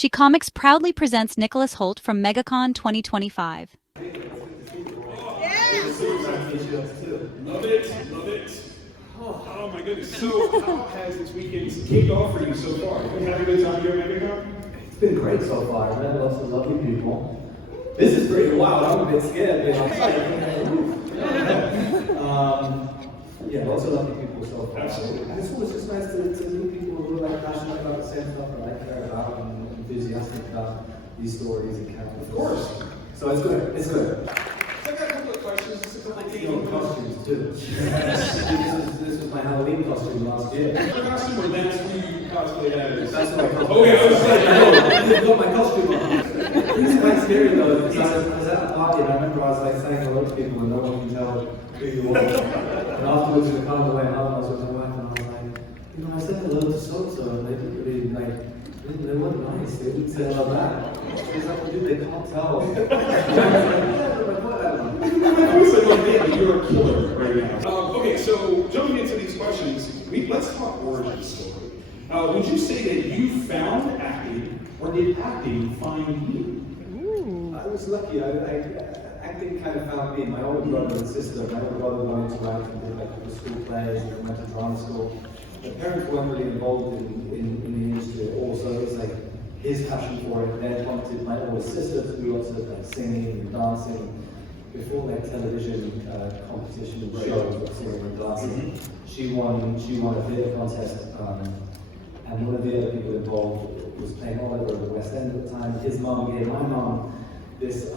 SheComics proudly presents Nicholas Hoult from Megacon 2025. Love it, love it. Oh my goodness. So how has this weekend kicked off for you so far? Have you had a good time here at Megacon? It's been great so far. I've met lots of lovely people. This is pretty wild. I'm a bit scared being outside. Yeah, lots of lovely people so far. Absolutely. And it's always just nice to meet people who are like passionate about the same stuff that I care about and enthusiastic about these stories and characters. Of course. So it's good. It's good. So I got a couple of questions. Just a couple of things. Costumes too. This was my Halloween costume last year. Your costume or that's who you cosplay as? That's my costume. Oh yeah, I was like, I've got my costume on. It's quite scary though, because I was at a party and I remember I was like saying hello to people and no one can tell who you are. And afterwards, we kind of went home, I was with my wife and I was like, you know, I said hello to so-and-so and they didn't really, they weren't nice, they didn't say hello back. It's like, dude, they can't tell. You're a killer right now. Okay, so jumping into these questions, let's talk origin story. Would you say that you found acting, or did acting find you? I was lucky. Acting kind of found me. My older brother and sister. My older brother wanted to act and did like the school plays and went to drama school. My parents weren't really involved in the industry at all, so it was like his passion for it. They wanted my older sister to do lots of like singing and dancing. Before like television competition shows of singing and dancing, she won a theatre contest, and one of the other people involved was playing all over the West End at the time. His mum gave my mum this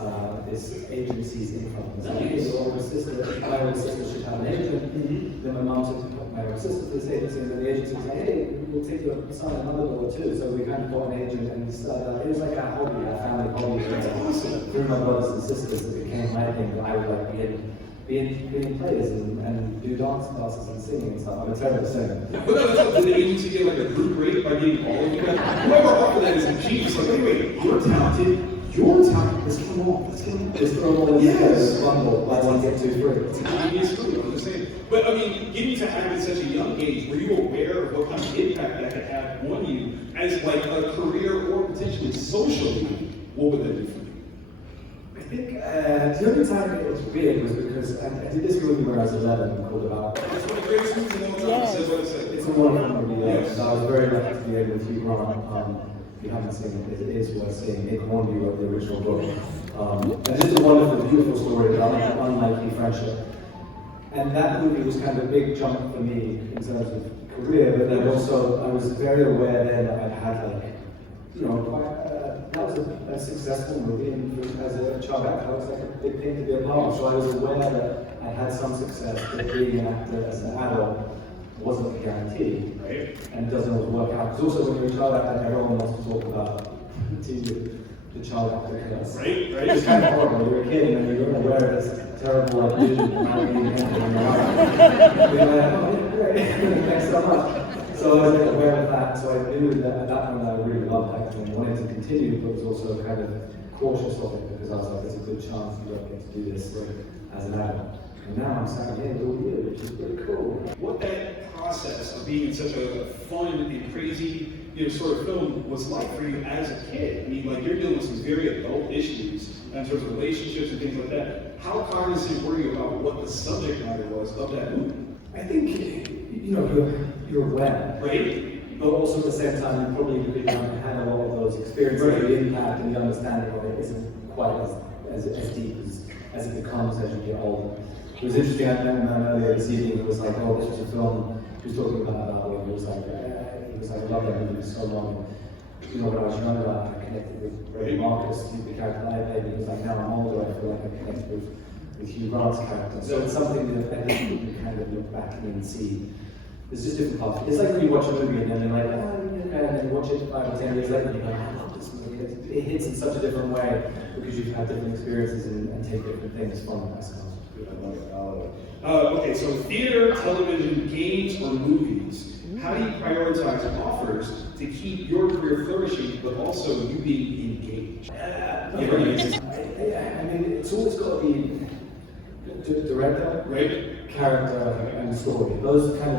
agency's income. So his older sister, my older sister should have an agent. Then my mum took my older sister to this agency, and then the agency was like, hey, we'll take your son and mother or two. So we kind of got an agent, and we started, it was like a hobby, a family hobby. Through my brothers and sisters, it became my thing that I would like be in plays and do dance classes and singing and stuff. I'm a terrible singer. But that's up to the agency get like a group rate by getting all of you guys. Whoever offered that is a genius. Like, wait, you're talented. You're talented. Let's come on. Just throw all in this bundle, buy one, get two free. It's a genius too, I'm just saying. But I mean, getting to have at such a young age, were you aware of what kind of impact that could have on you as like a career or potentially socially? What would that do for you? I think the only time it was weird was because I did this movie when I was 11 called About. It's one of the greatest movies in all time. Says what it says. It's a wonderful movie, and I was very lucky to be able to Grant. If you haven't seen it, it is worth seeing. Nick Hornby wrote the original book. And it's a wonderful, beautiful story about an unlikely friendship. And that movie was kind of a big jump for me in terms of career, but then also I was very aware then that I'd had like, you know, that was a successful movie, and as a child actor, that was like a big thing to be a part of. So I was aware that I had some success, but being an actor as an adult wasn't a guarantee, right? And it doesn't always work out. Because also when you're a child actor, everyone wants to talk about the child actor curse. Right. It's kind of horrible. You're a kid and then you're aware of this terrible like vision and how being handled in your life. You're like, oh, yeah, great, thanks so much. So I was like, aware of that, so I knew that at that point I really loved acting and wanted to continue, but was also kind of cautious of it because I was like, there's a good chance you don't get to do this as an adult. And now I'm saying, yeah, go you, which is pretty cool. What that process of being in such a fun and crazy, sort of film was like for you as a kid. I mean, like you're dealing with some very adult issues in terms of relationships and things like that. How cognizant were you about what the subject matter was of that movie? I think, you're aware. Right? But also at the same time, you probably really haven't had a lot of those experiences. Right. The impact and the understanding of it isn't quite as deep as it becomes as you get older. It was interesting, I met a man earlier this evening who was like, oh, this was a film he was talking about when he was like, I love that movie so long. When I was younger, I connected with Marcus, the character I played, and he was like, now I'm older, I feel like I connect with Hugh Grant's character. So it's something that I think you can kind of look back and see. There's just different parts. It's like when you watch a movie and then you're like, and then you watch it 5 or 10 years later and you're like, I love this movie. It hits in such a different way because you've had different experiences and take different things from it, I suppose. Okay, so theater, television, games, or movies, how do you prioritize offers to keep your career flourishing, but also you being engaged? I mean, it's always got to be Director, right? character, and story. Those are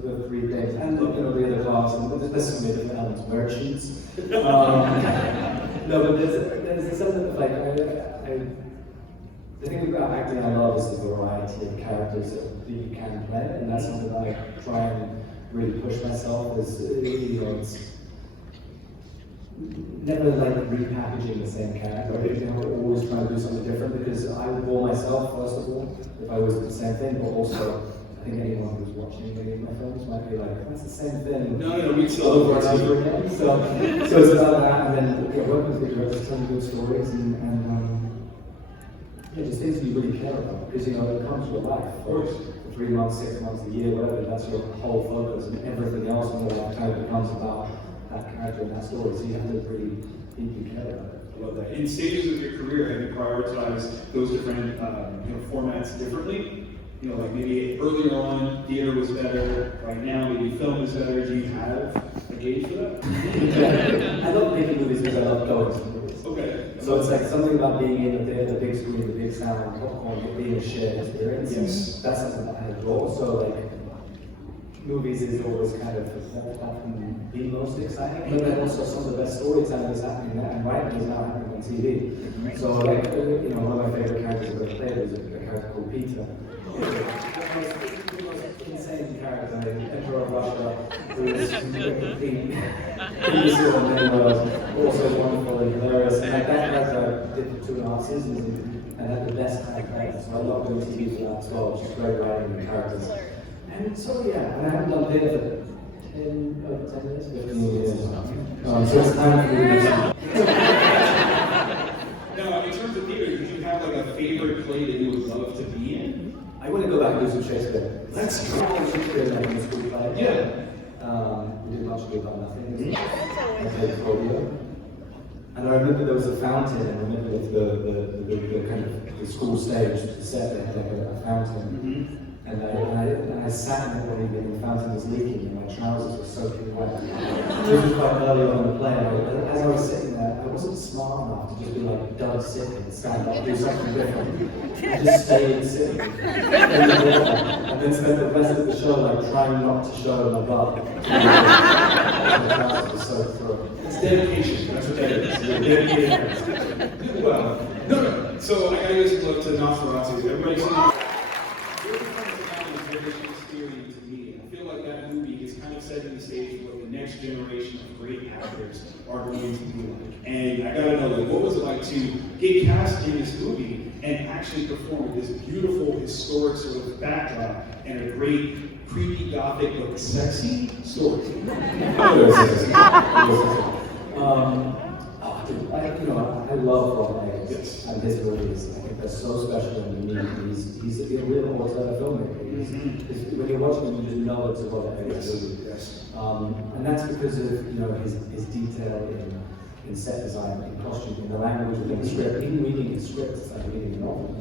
the three things. And you know, the other class, and there's so many different elements, worksheets. No, but there's a sense of like, the thing about acting I love is the variety of characters that you can play, and that's something that I try and really push myself, is, you know, it's never like repackaging the same character. You know, always trying to do something different, because I would bore myself, first of all, if I was the same thing, but also I think anyone who's watching any of my films might be like, that's the same thing. No, we still over and over again. So it's about that, and then working with the directors, telling good stories, and yeah, just things you really care about, because you know it comes to your life. Of course. For 3 months, 6 months, a year, whatever. That's your whole focus, and everything else in your life kind of becomes about that character and that story. So you have to really deeply care about it. I love that. In stages of your career, have you prioritized those different formats differently? You know, like maybe earlier on, theater was better. Right now, maybe film is better. Do you have a gauge for that? I love making movies because I love going to movies. Okay. So it's like something about being in the theater, the big screen, the big sound, popcorn, being a shared experience. Yes. That's something that I adore. So like, movies is always kind of often the most exciting, but then also some of the best storytelling is happening now, and writing is now happening on TV. So like, you know, one of my favorite characters I've ever played is a character called Peter. The most insane character, Emperor of Russia, who is completely imbecile in many ways, also wonderful and hilarious. And like that character I did for 2.5 seasons and had the best kind of character. So I love doing TV for that as well, just great writing and characters. And so yeah, and I haven't done theatre for 10 years, 15 years. So it's time for me to do. Now, in terms of theater, did you have like a favorite play that you would love to be in? I want to go back and do some Shakespeare. Let's go. Shakespeare like in the school play. Yeah. We did much about nothing. I played Claudio. And I remember there was a fountain, and I remember the kind of the school stage, the set, they had like a fountain. And I sat in it one evening, and the fountain was leaking, and my trousers were soaking wet. This was quite early on in the play, and as I was sitting there, I wasn't smart enough to just be like, done sitting and stand up, do something different. I just stayed sitting. And then spent the rest of the show like trying not to show my butt. My trousers were soaked through. It's dedication. That's what that is. Dedication. Well, no. So I gotta just look to Nosferatu. Everybody's seen experience in media. I feel like that movie is kind of setting the stage for what the next generation of great actors are going to be like. And I gotta know, like, what was it like to get cast in this movie and actually perform with this beautiful historic sort of backdrop and a great creepy gothic but sexy story? I love Robert Eggers. Yes. And his movies. I think they're so special and unique. He's a real auteur filmmaker. When you're watching him, you just know it's a Robert Eggers movie. Yes. And that's because of his detail in set design, in costume, in the language within the script. Even reading his script, it's like reading a novel.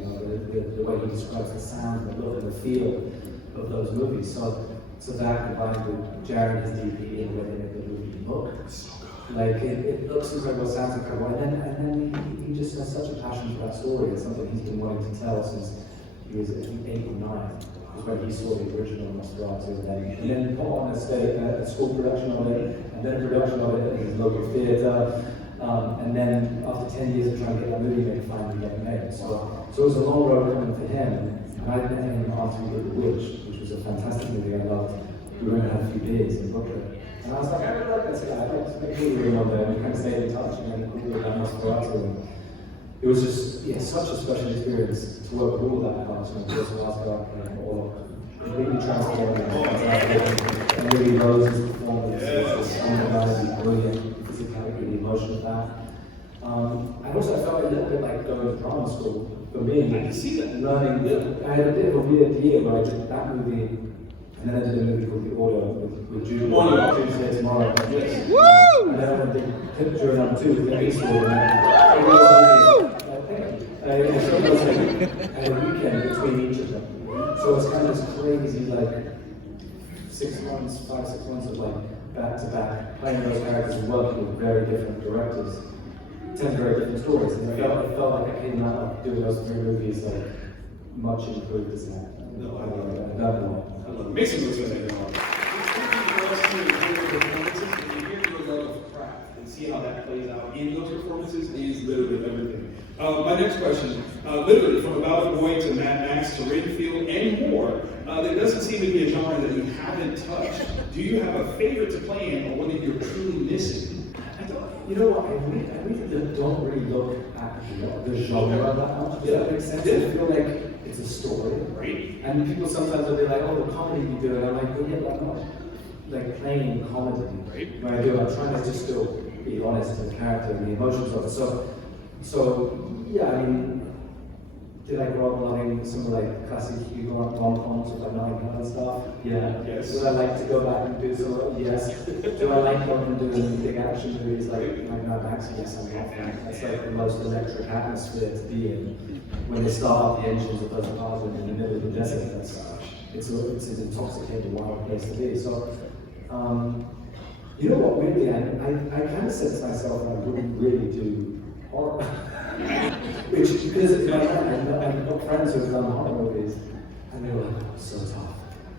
The way he describes the sound, the look, and the feel of those movies. So that combined with Jared his DP in the way they make the movie look. Like it looks incredible, sounds incredible, and then he just has such a passion for that story. It's something he's been wanting to tell since he was, I think, 8 or 9. Was when he saw the original Nosferatu, and then put on a school production of it, and then a production of it in his local theatre, and then after 10 years of trying to get that movie made, finally get made. So it was a long road coming for him, and I met him after we did The Witch, which was a fantastic movie I loved. We went and had a few beers in Brooklyn. And I was like, I really like this guy. I'd like to make a movie one day, and we kind of stayed in touch, and then we did that Nosferatu. It was just, such a special experience to work with all that cast, and just last guy playing all of it. Completely transformed and really rose his performance. It's just brilliant physicality, the emotion of that. I also felt a little bit like going to drama school for me. I can see that. Learning, I had a bit of a weird year where I did that movie. And then I did a movie called The Order with Jude. Tuesday tomorrow. Yes. Woo! And then I did Picture number 2 with Lex Luther. And a weekend between each of them. So it's kind of this crazy, like, 6 months, 5-6 months of like back-to-back playing those characters and working with very different directors, telling very different stories. And it felt like I came out of doing those 3 movies like much improved as that. No, I love love it. I love it. Make some noise for that. You hear your love of craft and see how that plays out in those performances is literally everything. My next question, literally from About a Boy to Mad Max to Renfield and more, there doesn't seem to be a genre that you haven't touched. Do you have a favorite to play in, or one that you're truly missing? You know what, I really don't really look at the genre that much. Does that make sense? I feel like it's a story. Right. And people sometimes will be like, oh, the comedy you do, and I'm like, well, yeah, but I'm not like playing comedy. Right. When I do, I'm trying to just still be honest to the character and the emotions of it. So yeah, I mean, did I grow up loving some of like classic rom-coms with like Nine stuff? Yeah. Yes. Would I like to go back and do some of yes. Do I like going and doing big action movies like Mad Max? Yes, I love that. That's like the most electric atmosphere to be in. When they start up the engines of those cars in the middle of the desert, it's an intoxicating, wild place to be. So, you know what, weirdly, I kind of said to myself that I wouldn't really do horror. Which, because in my mind, I've got friends who have done horror movies, and they were like, oh, it's so tough.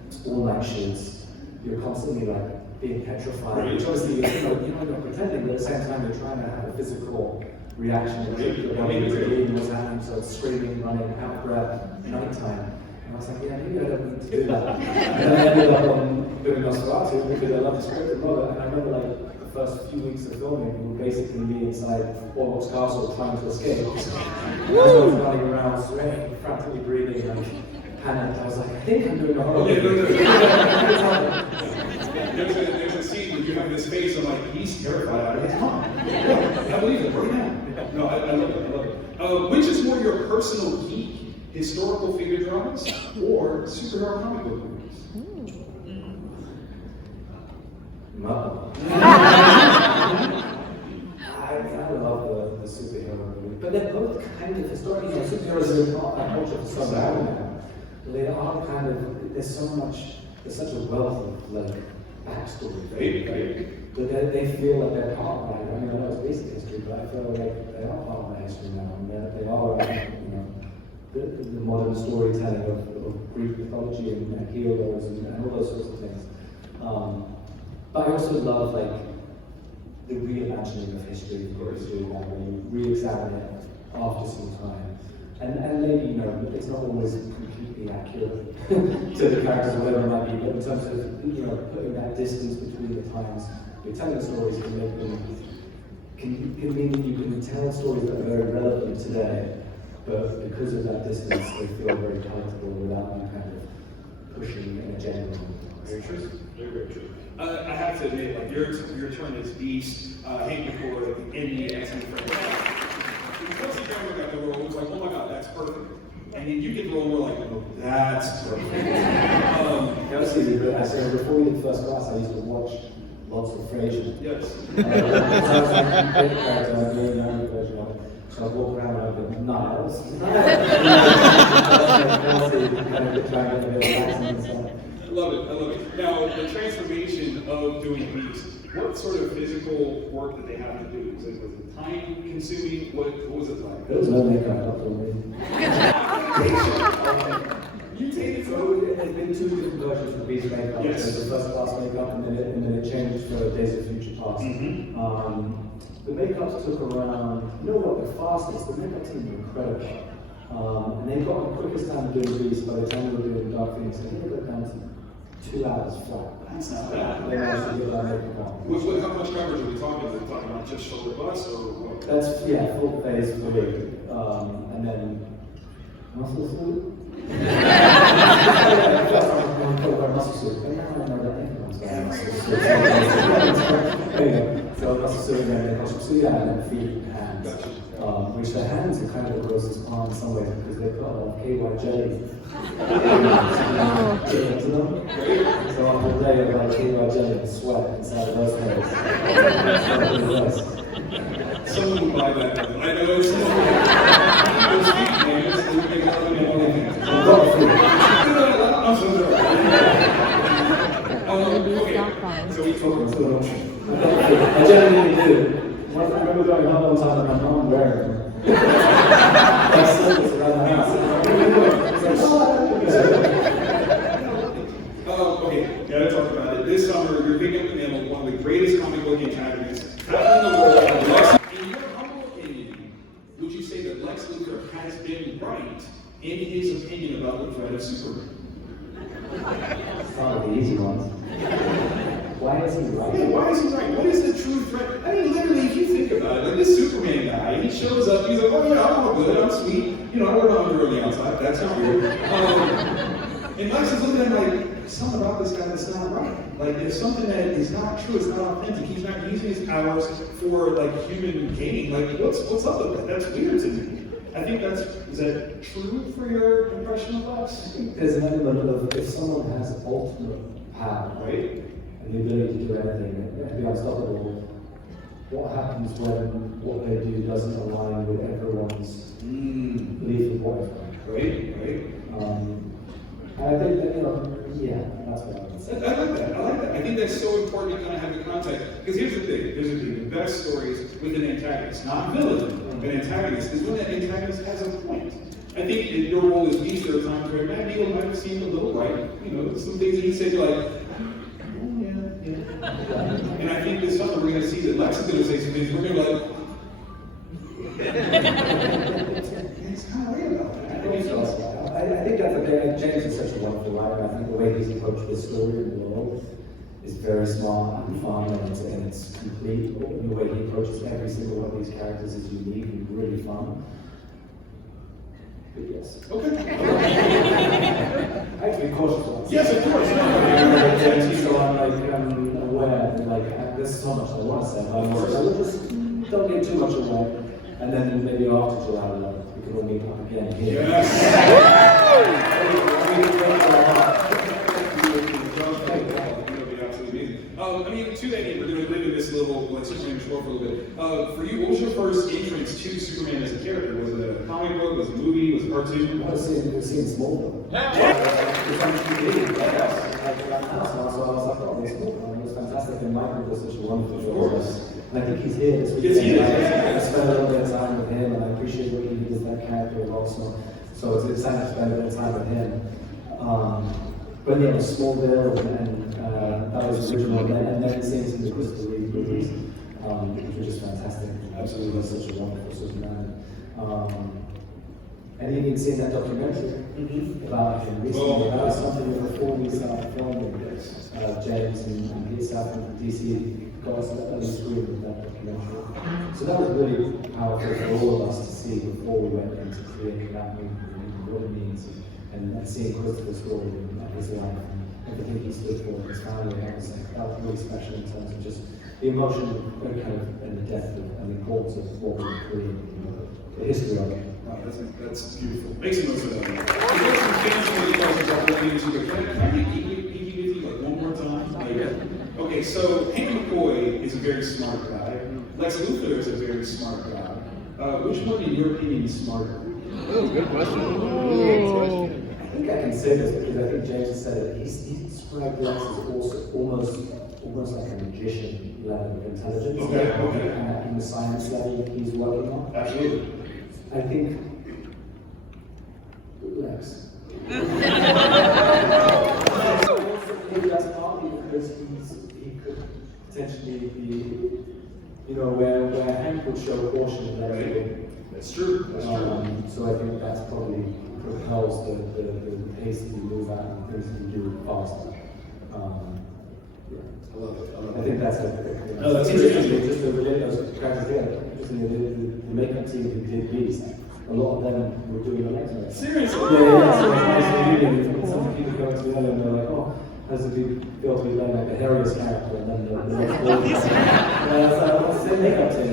It's all night shoots. You're constantly like being petrified. Right. Which obviously, you're not pretending, but at the same time, you're trying to have a physical reaction. Your body is bleeding, what's happening, so it's screaming, running, out of breath, nighttime. And I was like, yeah, maybe I don't need to do that. And then I ended up on doing Nosferatu because I love the script and love it. And I remember like the first few weeks of filming, we would basically be inside Ormox Castle trying to escape. I was running around, sweating, frantically breathing, and panicked. I was like, I think I'm doing a horror movie. There's a scene where you have this face of like, he's terrified. It's fine. I believe it right now. No, I love it. I love it. Which is more your personal geek, historical figure dramas, or superhero comic book movies? No. I love the superhero movie, but they're both kind of historically. Superheroes are not that much of a sub now. They are kind of. There's such a wealth of like backstory. But they feel like they're part of my. I mean, I know it's basic history, but I feel like they are part of my history now, and they are, the modern storytelling of Greek mythology and heroes and all those sorts of things. But I also love like the reimagining of history, of course, doing that when you re-examine it after some time. And maybe, it's not always completely accurate to the characters or whatever it might be, but in terms of, putting that distance between the times, you're telling stories can make them, can mean that you can tell stories that are very relevant today, but because of that distance, they feel very palatable without you kind of pushing an agenda. Very true. Very, very true. I have to admit, like your turn is beast, Hank McCoy, Indy, X-Men friends. Once the camera got the role, it was like, oh my god, that's perfect. And then you get the role, we're like, oh, that's perfect. That was easy, but I said before we did first class, I used to watch lots of Frasier. Yes. I was like, I'm doing the only version of it. So I walk around and I go, Niles. I love it. Now, the transformation of doing beats, what sort of physical work did they have to do? Was it time consuming? What was it like? There was no makeup up on me. You take it So there's been two different versions of Beast makeup. Yes. There's the first class makeup and then it changed for Days of Future Past. The makeups took around, they're fastest. The makeup team were incredible. And they got the quickest time doing Beast by the time we were doing Dark Phoenix. I think they got down to 2 hours flat. That's not bad. They managed to get that makeup on. How much coverage are we talking? Are we talking about just shoulder bust or what? That's, full face for me. And then, muscle suit. Muscle suit. So muscle suit and then muscle suit, and then feet and hands. Which the hands are kind of the grossest part in some ways because they've got a lot of KY jelly. So after a day of like KY jelly and sweat inside of those things. Someone would buy that. I know someone So we talk about I genuinely do. I remember going home one time and my mom wearing them. That's around the house. It's like about it. This summer, you're picking up the mantle of one of the greatest comic book antagonists happening in the world. Lex, in your humble opinion, would you say that Lex Luther has been right in his opinion about the threat of Superman? Start with the easy ones. Why is he right? Yeah, why is he right? What is the true threat? I mean, literally, if you think about it, like this Superman guy, he shows up, he's like, oh yeah, I'm all good, I'm sweet. You know, I wear underwear on the outside, that's not weird. And Lex is looking at him like, there's something about this guy that's not right. Like, there's something that is not true, it's not authentic. He's not using his powers for, like, human gain. Like, what's up with that? That's weird to me. I think is that true for your impression of Lex? There's an element of if someone has ultimate power, Right? and the ability to do anything, and be unstoppable, what happens when what they do doesn't align with everyone's belief of what is right? Right. And I think that, yeah, that's what I would say. I like that. I think that's so important to kind of have the context. Because here's the thing. The best stories with an antagonist, not villain, but antagonist, is when that antagonist has a point. I think in your role as Beast, there are times where Mad Max might have seemed a little right. You know, some things that he said, you're like, oh yeah. And I think this summer we're going to see that Lex is going to say some things, we're going to be like, it's kind of right about that. I think that's okay. James is such a wonderful writer. I think the way he's approached this story in the world is very smart and fun, and it's complete. The way he approaches every single one of these characters is unique and really fun. But yes. Okay. I have to be cautious. Yes, of course. So I'm aware that there's so much I want to say. I will just don't get too much away. And then maybe after July 11th, we can all meet up again here. Yes. I mean, to that end, we're going to live in this little, let's just name short for a little bit. For you, what was your first entrance to Superman as a character? Was it a comic book? Was it a movie? Was it a cartoon? I was seeing Smallville. It's on TV. So I was like, oh, this Smallville. It was fantastic, and Michael was such a wonderful job. And I think he's here this weekend. Yes, he is. I spent a little bit of time with him, and I appreciate what he did with that character also. So it's exciting to spend a bit of time with him. But yeah, Smallville, and that was original, and then seeing some of the Christopher Reeve movies, which were just fantastic. Absolutely, that's such a wonderful Superman. And even seeing that documentary about him recently, that was something that before we started filming, James and his staff from DC got us at the screen with that documentary. So that was really powerful for all of us to see before we went into creating that movie, what it means, and seeing Christopher's story and his life and everything he stood for, his family. That was really special in terms of just the emotion and the depth and the importance of what we were creating, the history of it. Wow, that's beautiful. Makes no sense. We've got some fancy questions about what we into, but can I get geeky with you like one more time? Okay, so Hank McCoy is a very smart guy. Lex Luther is a very smart guy. Which one, in your opinion, is smarter? Oh, good question. Oh. I think I can say this because I think James has said it. He described Lex as also almost like a magician level of intelligence. Okay. In the science level he's working on. Absolutely. I think Lex. Maybe that's partly because he could potentially be, where Hank would show caution and everything. That's true. So I think that's probably propels the pace that you move at and things that you do faster. I love it. I think that's it. No, that's interesting. Just to relate those characters together. The makeup team who did Beast, a lot of them were doing the X-Men. Seriously? Yeah. So it's nice to do. Some people go to the other and they're like, oh, has to be feel to be playing like the hairiest character, and then the next one. It's like, what's the makeup team?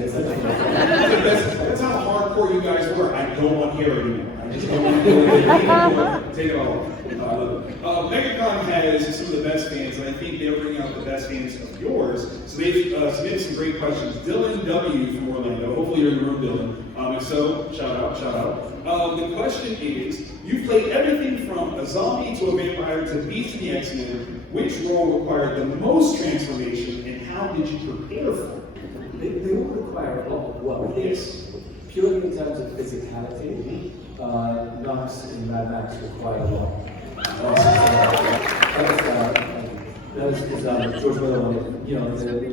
That's how hardcore you guys were. I don't want hair anymore. I just don't want to do it anymore. Take it all off. I love it. Megacon has some of the best fans, and I think they're bringing out the best fans of yours. So they've submitted some great questions. Dylan W. from Orlando. Hopefully you're in the room, Dylan. If so, shout out. The question is, you've played everything from a zombie to a vampire to Beast in the X-Men. Which role required the most transformation, and how did you prepare for it? They all require a lot of work. Yes. Purely in terms of physicality, Nux in Mad Max required a lot. That was because George Miller wanted, when you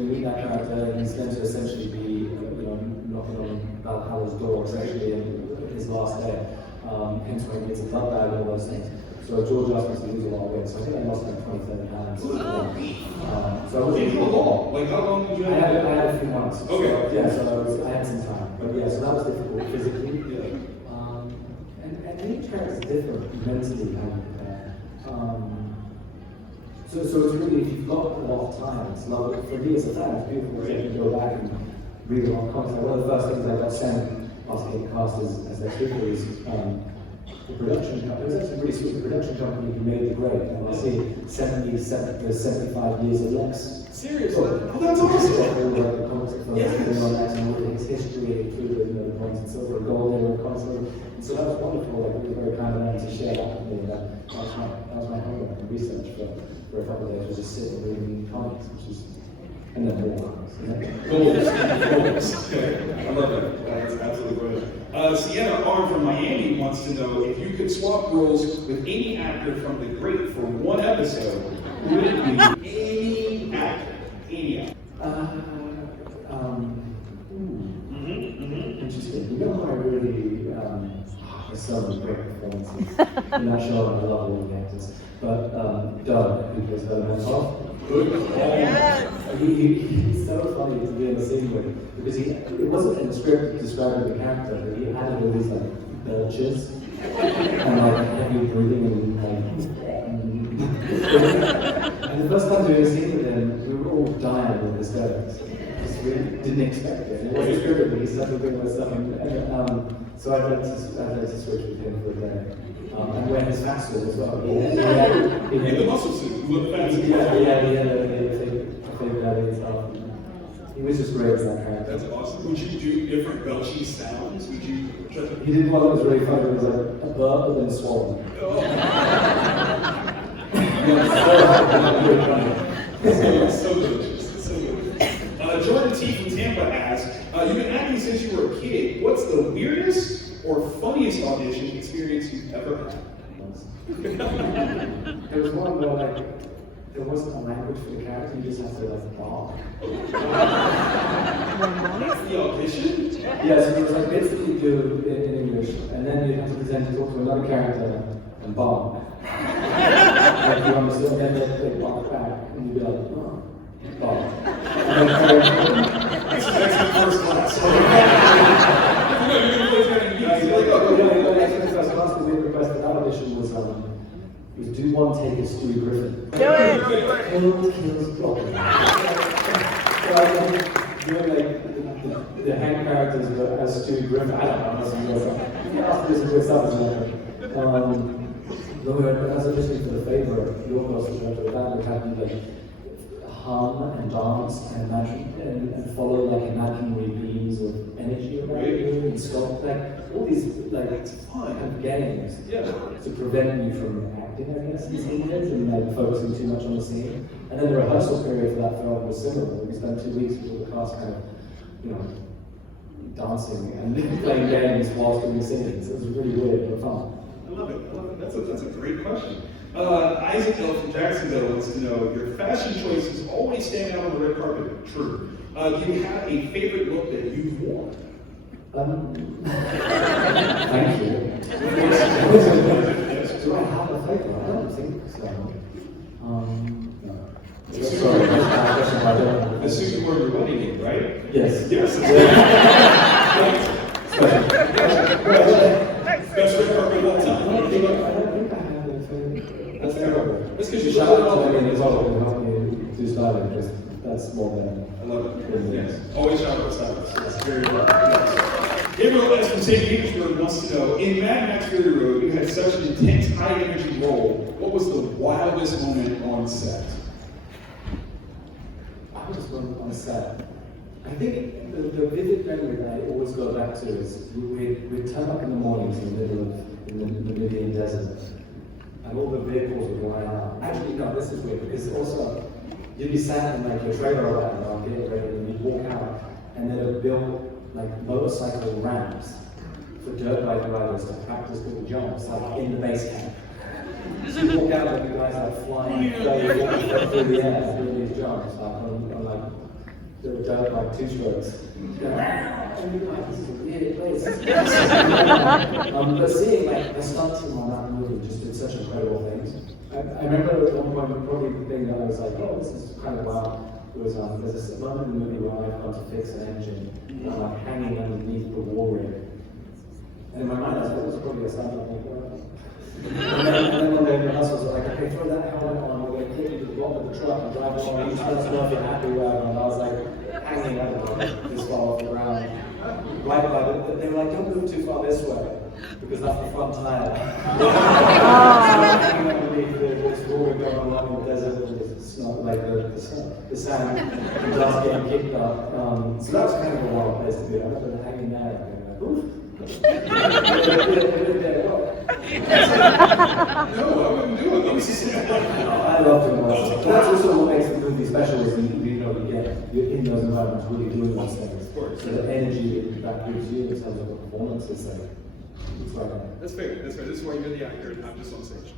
meet that character, he's going to essentially be, knocking on Valhalla's door, essentially, in his last day. Hence when he gets a blood bag and all those things. So George asked me to lose a lot of weight, so I think I lost like 27 pounds. So I was in how long? Like how long did you have? I had a few months. Okay. So, yeah, so I had some time. But yeah, so that was difficult physically. Yeah. And each character is different mentally. So it's really, if you've got a lot of time, it's lovely. For me as a fan, it's beautiful to get to go back and read a lot of content. One of the first things I got sent after getting cast as their speaker is the production company. It was actually really sweet. The production company who made the grade. And I see 75 years of Lex. Seriously? Oh, that's awesome. Like the comics of on Lex and all his history, including the bronze and silver and gold era constantly. And so that was wonderful. Like, it was very kind of them to share that with me. That was my homework and research for a couple of days. Was just sitting and reading comics, which is, and then more comics. Okay. I love that. That's absolutely brilliant. Sienna R from Miami wants to know if you could swap roles with any actor from The Great for one episode, who would it be? Any actor. Any actor. Interesting. You know how I really, there's so many great performances. I'm not sure I love all the actors. But Doug, who plays Elemental, he's so funny to be in the scene with, because it wasn't in the script describing the character, but he added all these like belches and like heavy breathing and the first time doing a scene with him, we were all dying with hysterics. Because we didn't expect it. It wasn't scripted, but he started doing all this stuff. So I'd like to switch with him for a day. And wear his fat suit as well. He In the muscle suit, you look fancy. He had a fake belly and stuff. He was just great as that character. That's awesome. Would you do different belchy sounds? Would you? He did one that was really funny. It was like a burp and then swallow. So delicious. So delicious. Jordan T from Tampa asks, you've been acting since you were a kid. What's the weirdest or funniest audition experience you've ever had? There was one where like there wasn't a language for the character, you just have to like bark. The audition? Yeah, so it was like basically do in English, and then you have to present to talk to another character and bark. Like you understand, and then they bark back, and you'd be like, oh, bark. And then That's the first class. That audition was do one take of Stewie Griffin. Do it! Kills Robin. So I was doing like the hand characters as Stewie Griffin. I don't know, I'm not saying after this good stuff as well. I was auditioning for the favourite, your course, that would have me like hum and dance and imagine and follow like imaginary beams of energy around you and sculpt like all these like fun kind of games to prevent you from acting, I guess, in scenes and like focusing too much on the scene. And then the rehearsal period for that film was similar. We spent 2 weeks with all the cast kind of, dancing and playing games whilst doing scenes. It was really weird but fun. I love it. That's a great question. Isaac L. from Jacksonville wants to know, your fashion choices always stand out on the red carpet. True. Do you have a favorite look that you've worn? Thank you. Do I have a favorite? I don't think so. No. Sorry, The suit you wore your wedding day, right? Yes. Yes. Best red carpet of all time. I don't think I have a favorite. That's terrible. That's because you shout look out to all Megan as well who helped me do styling, because that's more than. I love it. Yes. Always shout out to stylists. That's very good. Yes. Gabriel S. from St. Petersburg wants to know, in Mad Max Fury Road, you had such an intense, high-energy role. What was the wildest moment on set? I was on set. I think the vivid memory that I always go back to is we'd turn up in the mornings in the middle of the Namibian desert, and all the vehicles would line up. Actually, no, this is weird because also you'd be sat in like your trailer or whatever, getting ready, and you'd walk out, and then they'd build like motorcycle ramps for dirt bike riders to practice doing jumps, like in the base camp. So you walk out and the guys like flying through the air, doing these jumps, like on like like two strokes. And you're like, this is a weird place. But seeing like the stunts in that movie just did such incredible things. I remember at one point probably the thing that I was like, oh, this is kind of wow. Was there's a moment in the movie where I've gone to fix an engine and I'm like hanging underneath the wall rig. And in my mind I was like, it was probably a stunt. And then one day the hustlers were like, okay, throw that helmet on, we're going to take you to the bottom of the truck and drive along, you just let us know if you're happy, whatever. And I was like, hanging out this far off the ground. Right by the, they were like, don't move too far this way, because that's the front tire. Hanging underneath this wall going along in the desert with this snow, like the sand, and just getting kicked up. So that was kind of a wild place to be. I remember hanging there and being like, oof. No, I wouldn't do it. Let me see. I love them. That's also what makes the movie special is you know you're in those environments really doing those things. Of course. So the energy that gives you in terms of the performance is like it's right there. That's fair. That's fair. This is why you're the actor, not just on stage.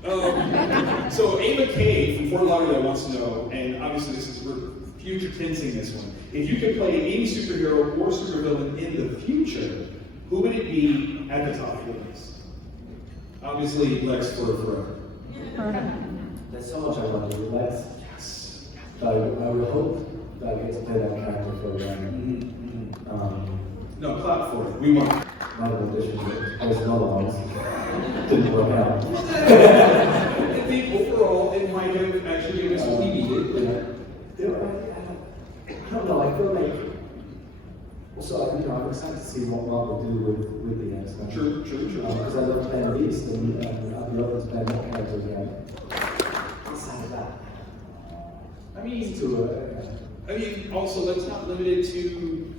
So Ava Kay from Fort Lauderdale wants to know, and obviously we're future tensing this one. If you could play any superhero or supervillain in the future, who would it be at the top of your list? Obviously, Lex for forever. There's so much I want to do with Lex. Yes. So I would hope that I get to play that character for No, clap for it. We want. not an audition, but I was not ones. Didn't work out. I think overall, it might have actually been what we needed. I don't know, I feel like also, I'm excited to see what Mark will do with the X-Men. True. Because I love playing Beast and I'll be open to playing that character again. Outside of that, also, let's not limit it to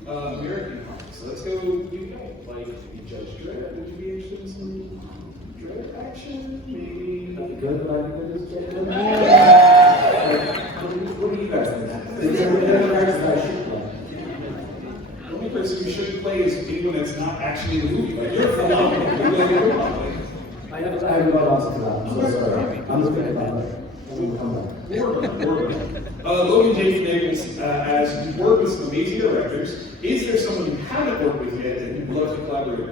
American comics. Let's go UK. Like, if you Judge Dredd, would you be interested in some Dredd action? Maybe. that'd be good, but I'd be good as Jacob. What do you guys think? Is there characters that I should play? The only person you shouldn't play is anyone that's not actually in the movie. Like, you're phenomenal. I haven't got an answer to that. I'm so sorry. I'm looking at that. We'll come back. Logan J. from Nicholas, as you work with some amazing directors, is there someone you haven't worked with yet that you'd love to collaborate with?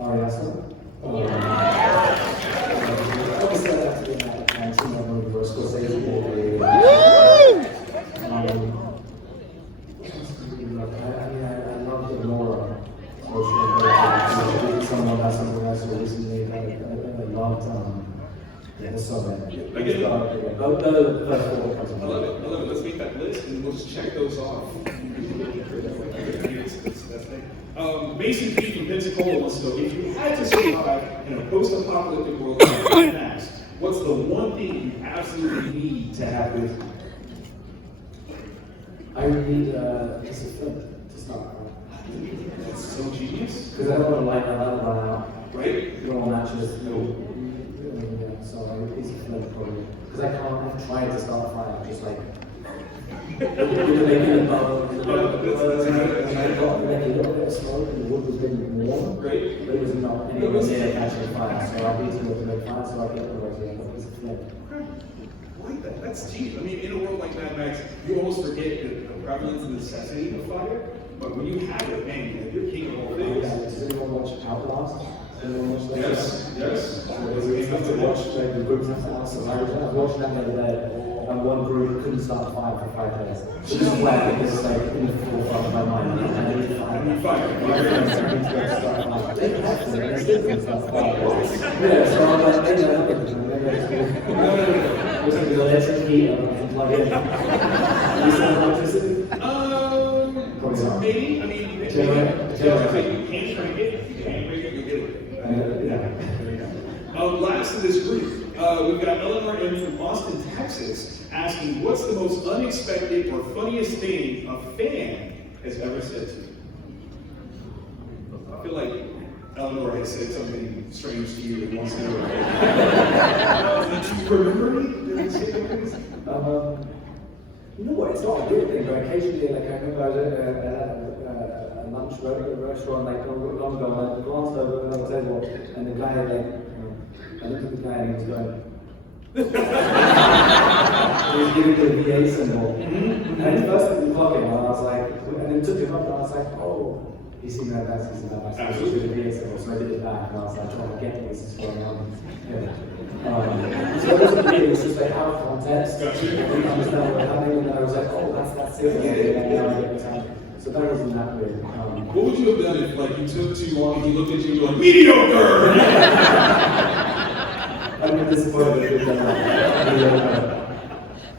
Ariasa. Obviously, I'd have to be an actor. I'm one of the first Scorsese. I love the Nora. Someone has something else recently. I loved there's so many. I get it. The first four. I love it. Let's make that list and we'll just check those off. Mason P. from Pensacola wants to know, if you had to survive in a post-apocalyptic world like Mad Max, what's the one thing you absolutely need to have with you? I would need a piece of flint to start. That's so genius. Because I don't want to light that up run out. Right? You don't want matches. So I would piece of flint probably. Because I can't, I've tried to start a fire, just like making a bubble. And I got like a little bit of smoke and the wood was getting warm. Right. But it was not anywhere near catching fire. So I need to look to make fire so I get the right to a piece of flint. I like that. That's deep. I mean, in a world like Mad Max, you almost forget the prevalence and necessity of fire. But when you have it, man, you're king of all things. Does anyone watch Outlast? Anyone watch that? Yes. We have to watch like, the groups have to ask us. I was watching that the other day, and one group couldn't start a fire for 5 days. Which is why it's like in the forefront of my mind. I need fire. My friends are going to start a fire. They have to, they still can start a fire. Yeah, so I'm like, maybe I'll get them. Maybe I'll just do the electric heat and plug in. You sound electricity? Probably not. Maybe. I mean, you can't try it. If you can't break it, you'll get it. Last of this group, we've got Eleanor M. from Austin, Texas, asking, what's the most unexpected or funniest thing a fan has ever said to you? I feel like Eleanor has said something strange to you and wants to know. Did you remember me? Did I say anything? You know what, it's not a good thing, but occasionally, like I remember I was at a lunch restaurant, like long ago, and I glanced over at the table, and the guy, like, I looked at the guy and he was going, he was giving the VA symbol. And at first I didn't clock him, and I was like, and then took him up and I was like, oh, he's seen that back, he's seen that back. So I was doing the VA symbol, so I did it back, and I was like, oh, I get what this is going on. Yeah. So it wasn't really, it was just like out of context. I didn't understand what was happening, and then I was like, oh, that's it. And now I get the time. So that wasn't that weird. What would you have done if like you took too long and he looked at you and you were like, mediocre? I'd be disappointed if it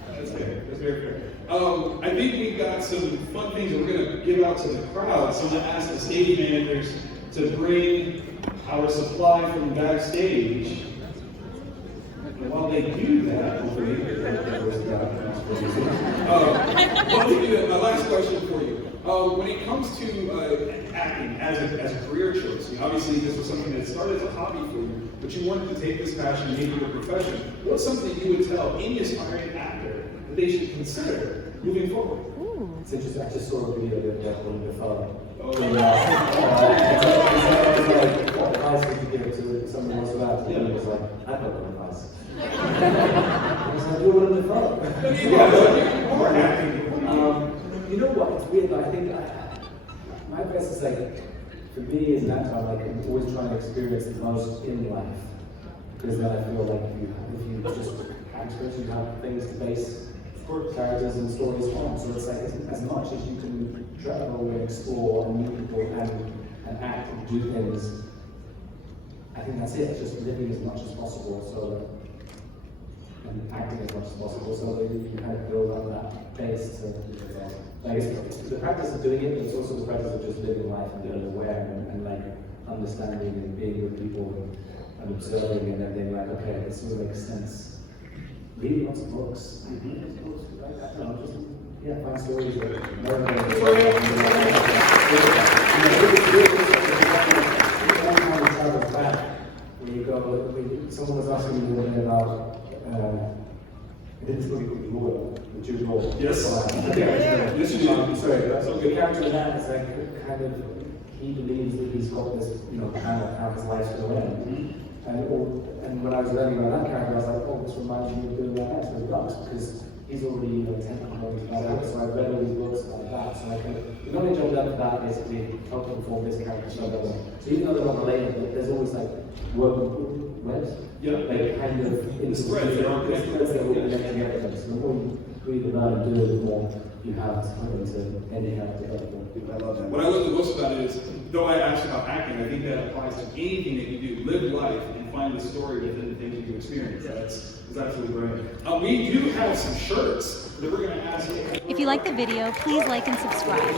That's fair. That's very fair. I think we've got some fun things that we're going to give out to the crowd. So I'm going to ask the stage managers to bring our supply from backstage. And while they do that, hopefully, my last question for you. When it comes to acting as a career choice, obviously this was something that started as a hobby for you, but you wanted to take this passion and make it a profession. What's something you would tell any aspiring actor that they should consider moving forward? It's interesting, I just saw a video the other day on the phone. Oh, it's like, what advice would you give to someone else about it? And it was like, I don't know advice. I was like, you're on the phone. You know what, it's weird, I think, my advice is like, for me as an actor, I'm always trying to experience the most in life. Because then I feel like if you just experience, you have things to base characters and stories on. So it's like, as much as you can travel and explore and meet people and act and do things, I think that's it, just living as much as possible, and acting as much as possible, so that you can kind of build on that base to, it's the practice of doing it, but it's also the practice of just living life and being aware and like understanding and being with people and observing and then being like, okay, this will make sense. Reading lots of books. I don't know, just find stories that when you go, someone was asking me the other day about this movie called Lawyer, with Jude Law. Yes. Yes, you do. Sorry, so the character in that is like kind of, he believes that he's got this, plan of how his life's going to end. And when I was learning about that character, I was like, oh, this reminds me of doing Mad Max and Nosferatu, because he's already attempting to Mad Max, so I read all these books like that, so I can, the knowledge I've learned about basically helped inform this character so well. So even though they're not related, there's always like webs, like kind of in the threads that all connect together. So the more you read about and do it, the more you have to put into any character. I love that. What I love the most about it is, though I asked about acting, I think that applies to anything that you do. Live life and find the story within the things you experience. That's absolutely brilliant. We do have some shirts that we're going to ask you. If you like the video, please like and subscribe.